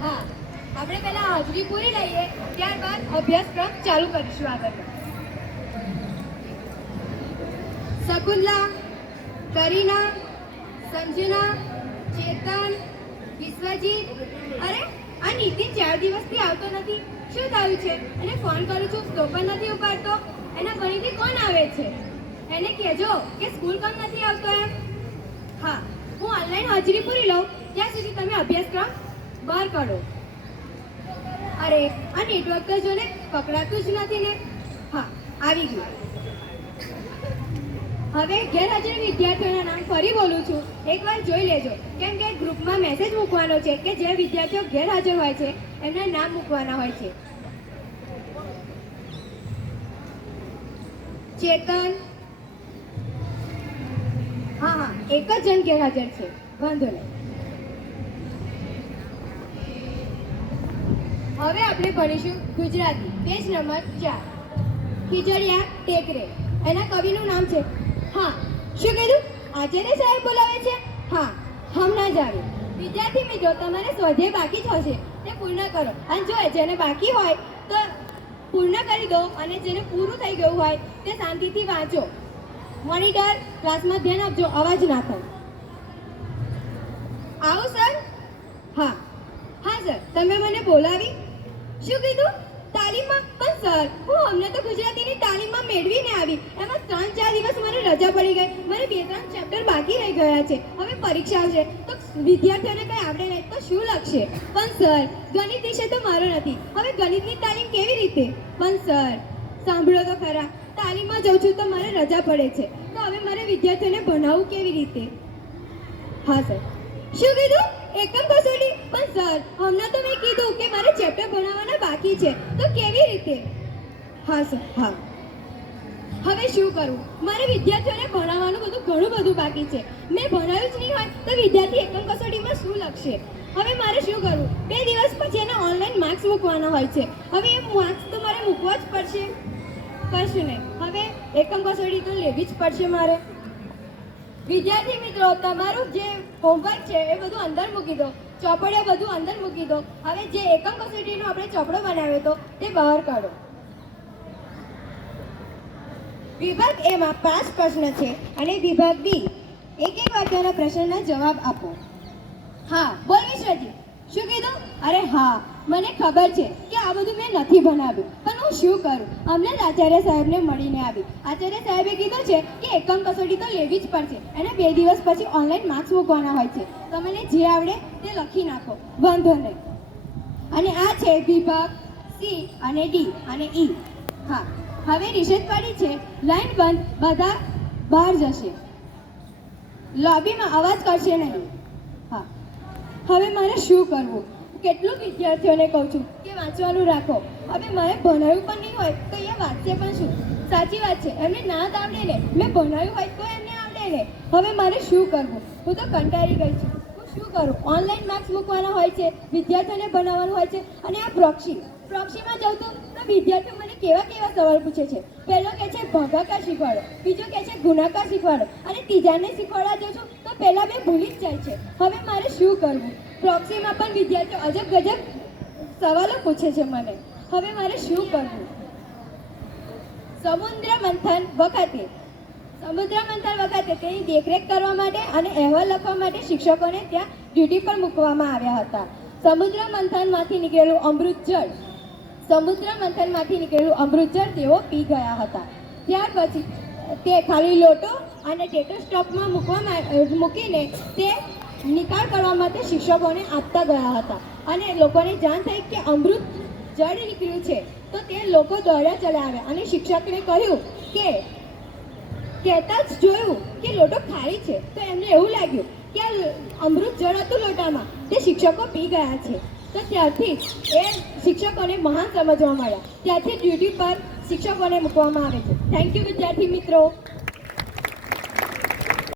હા. આપણે પહેલા હાજરી પૂરી લઈએ, ત્યારબાદ અભ્યાસક્રમ ચાલુ કરીશું આગળ. શકુંતલા, કરીના, સંજના, ચેતન, વિશ્વજીત અરે, આ નીતિન ચાર દિવસથી આવતો નથી. શું થયું છે? એને ફોન કરું છું, તો પણ નથી ઉપાડતો. એના ફરીથી કોણ આવે છે? એને કહેજો કે સ્કૂલ કામ નથી આવતો એમ. હા, હું ઓનલાઈન હાજરી પૂરી લઉં. ત્યાં સુધી તમે અભ્યાસક્રમ બહાર કાઢો. અરે, આ નેટવર્ક તો જો ને પકડાતું જ નથી ને. હા, આવી ગયું. હવે ગેરહાજર વિદ્યાર્થીઓના નામ ફરી બોલું છું. એકવાર જોઈ લેજો. કેમ કે ગ્રુપમાં મેસેજ મૂકવાનો છે કે જે વિદ્યાર્થીઓ ગેરહાજર હોય છે, એમના નામ મૂકવાના હોય છે. ચેતન. હા હા, એક જ જણ ગેરહાજર છે. વાંધો નહીં. હવે આપણે ભણીશું ગુજરાતી. પેજ નંબર ચાર. ખીજડીયા ટેકરે. એના કવિનું નામ છે. હા, શું કીધું? આચાર્ય સાહેબ બોલાવે છે? હા હમણાં જ આવે વિદ્યાર્થી મિત્રો, તમારે સ્વાધ્યાય બાકી જ હશે. તે પૂર્ણ કરો. અને જો જેને બાકી હોય, તો પૂર્ણ કરી દો અને જેને પૂરું થઈ ગયું હોય, તે શાંતિથી વાંચો. મોનિટર, ક્લાસમાં ધ્યાન આપજો. અવાજ ના થાય. આવો, સર. હા. હા, સર. તમે મને બોલાવી શું કીધું? તાલીમમાં? પણ સર, હું હમણાં તો ગુજરાતીની તાલીમમાં મેળવીને આવી. એમાં ત્રણ ચાર દિવસ મને રજા પડી ગઈ. મારે બે ત્રણ ચેપ્ટર બાકી રહી ગયા છે. હવે પરીક્ષા છે. તો વિદ્યાર્થીઓને કંઈ આવડે નહીં, તો શું લખશે? પણ સર, ગણિત વિશે તો મારો નથી. હવે ગણિતની તાલીમ કેવી રીતે? પણ સર, સાંભળો તો ખરા. તાલીમમાં જઉં છું તો મારે રજા પડે છે. તો હવે મારે વિદ્યાર્થીઓને ભણાવવું કેવી રીતે? હા, સર. શું કીધું? એકમ કસોટી પણ સર, હમણાં તો મેં કીધું કે મારે ચેપ્ટર ભણાવવાના બાકી છે. તો કેવી રીતે? હા, સર, હા. હવે શું કરવું મારે વિદ્યાર્થીઓને ભણાવવાનું બધું ઘણું બધું બાકી છે. મેં ભણાવ્યું જ નહીં હોય તો વિદ્યાર્થી એકમ કસોટીમાં શું લખશે? હવે મારે શું કરવું? બે દિવસ પછી એના ઓનલાઈન માર્ક્સ મૂકવાના હોય છે. હવે એ માર્ક્સ તો મારે મૂકવા જ પડશે. કશું નહીં. હવે એકમ કસોટી તો લેવી જ પડશે મારે. વિદ્યાર્થી મિત્રો, તમારું જે હોમવર્ક છે એ બધું અંદર મૂકી દો. ચોપડે બધું અંદર મૂકી દો. હવે જે એકમ કસોટીનો આપણે ચોપડો બનાવ્યો હતો તે બહાર કાઢો. વિભાગ એમાં પાંચ પ્રશ્ન છે અને વિભાગ બી. એક એક વાક્યના પ્રશ્નના જવાબ આપો. હા, બોલ વિશ્વજી. શું કીધું? અરે હા. મને ખબર છે કે આ બધું મેં નથી બનાવ્યું. પણ હું શું કરું? અમને જ આચાર્ય સાહેબને મળીને આવી. આચાર્ય સાહેબે કીધું છે કે એકમ કસોટી તો લેવી જ પડશે. અને બે દિવસ પછી ઓનલાઈન માર્ક્સ મૂકવાના હોય છે. તમને જે આવડે તે લખી નાખો. વાંધો નહીં. અને આ છે વિભાગ સી અને ડી અને ઈ હા. હવે રિસેસ પડી છે. લાઈન બંધ. બધા બહાર જશે. લોબીમાં અવાજ કરશે નહીં. હા. હવે મારે શું કરવું? કેટલું વિદ્યાર્થીઓને કહું છું કે વાંચવાનું રાખો. હવે મારે ભણાવ્યું પણ નહીં હોય તો એ વાંચશે પણ શું? સાચી વાત છે, એમને ના જ આવડે ને. મેં ભણાવ્યું હોય તો એમને આવડે ને. હવે મારે શું કરવું? હું તો કંટાળી ગઈ છું. હું શું કરું? ઓનલાઈન માર્ક્સ મૂકવાના હોય છે, વિદ્યાર્થીઓને ભણાવવાનું હોય છે, અને આ પ્રોક્ષી પ્રોક્સીમાં જાઉં તો વિદ્યાર્થીઓ મને કેવા કેવા સવાલ પૂછે છે. પહેલો કહે છે ભાગાકાર શીખવાડો? બીજો કહે છે ગુણાકાર શીખવાડો? અને ત્રીજાને શીખવાડવા જાઉં છું તો પહેલાં બે ભૂલી જ જાય છે. હવે મારે શું કરવું? પ્રોક્સીમાં પણ વિદ્યાર્થીઓ અજબ ગજબ સવાલો પૂછે છે મને. હવે મારે શું કરવું? સમુદ્ર મંથન વખતે, સમુદ્ર મંથન વખતે તેની દેખરેખ કરવા માટે અને અહેવાલ લખવા માટે શિક્ષકોને ત્યાં ડ્યુટી પર મૂકવામાં આવ્યા હતા. સમુદ્ર મંથનમાંથી નીકળેલું અમૃત જળ, સમુદ્ર મંથનમાંથી નીકળેલું અમૃત જળ તેઓ પી ગયા હતા. ત્યાર પછી તે ખાલી લોટો અને ટેટો સ્ટોકમાં મૂકવામાં, મૂકીને તે નિકાલ કરવા માટે શિક્ષકોને આપતા ગયા હતા. અને લોકોને જાણ થઈ કે અમૃત જળ નીકળ્યું છે, તો તે લોકો દોડ્યા ચલાવ્યા. અને શિક્ષકને કહ્યું કે, કહેતા જ જોયું કે લોટો ખાલી છે. તો એમને એવું લાગ્યું કે અમૃત જળ હતું લોટામાં. તે શિક્ષકો પી ગયા છે. તો ત્યારથી એ શિક્ષકોને મહાન સમજવા મળ્યા ત્યારથી ડ્યુટી પર શિક્ષકોને મૂકવામાં આવે છે. થેન્ક યુ વિદ્યાર્થી મિત્રો.